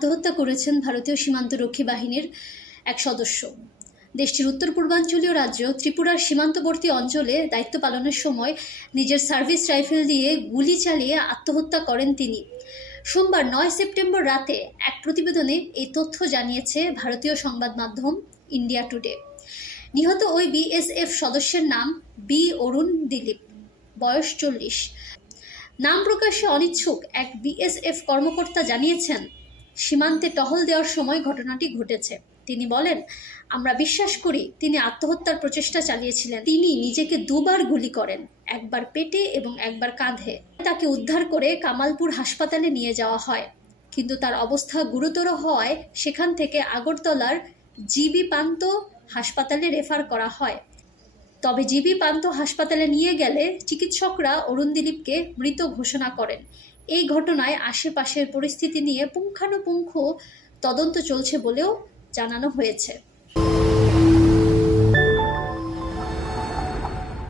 আত্মহত্যা করেছেন ভারতীয় সীমান্তরক্ষী বাহিনীর এক সদস্য। দেশটির উত্তর পূর্বাঞ্চলীয় রাজ্য ত্রিপুরার সীমান্তবর্তী অঞ্চলে দায়িত্ব পালনের সময় নিজের সার্ভিস রাইফেল দিয়ে গুলি চালিয়ে আত্মহত্যা করেন তিনি। সোমবার নয় সেপ্টেম্বর রাতে এক প্রতিবেদনে এই তথ্য জানিয়েছে ভারতীয় সংবাদ মাধ্যম ইন্ডিয়া টুডে। নিহত ওই বিএসএফ সদস্যের নাম বি অরুণ দিলীপ, বয়স চল্লিশ। নাম প্রকাশে অনিচ্ছুক এক বিএসএফ কর্মকর্তা জানিয়েছেন সীমান্তে টহল দেওয়ার সময় ঘটনাটি ঘটেছে। তিনি বলেন, আমরা বিশ্বাস করি তিনি আত্মহত্যার প্রচেষ্টা চালিয়েছিলেন। তিনি নিজেকে দুবার গুলি করেন, একবার পেটে এবং একবার কাঁধে। তাকে উদ্ধার করে কামালপুর হাসপাতালে নিয়ে যাওয়া হয়। কিন্তু তার অবস্থা গুরুতর হওয়ায় সেখান থেকে আগরতলার জিবি পান্ত হাসপাতালে রেফার করা হয়। তবে জিবি পান্ত হাসপাতালে নিয়ে গেলে চিকিৎসকরা অরুণ দিলীপকে মৃত ঘোষণা করেন। এই ঘটনায় আশেপাশের পরিস্থিতি নিয়ে পুঙ্খানুপুঙ্খ তদন্ত চলছে বলেও জানানো হয়েছে।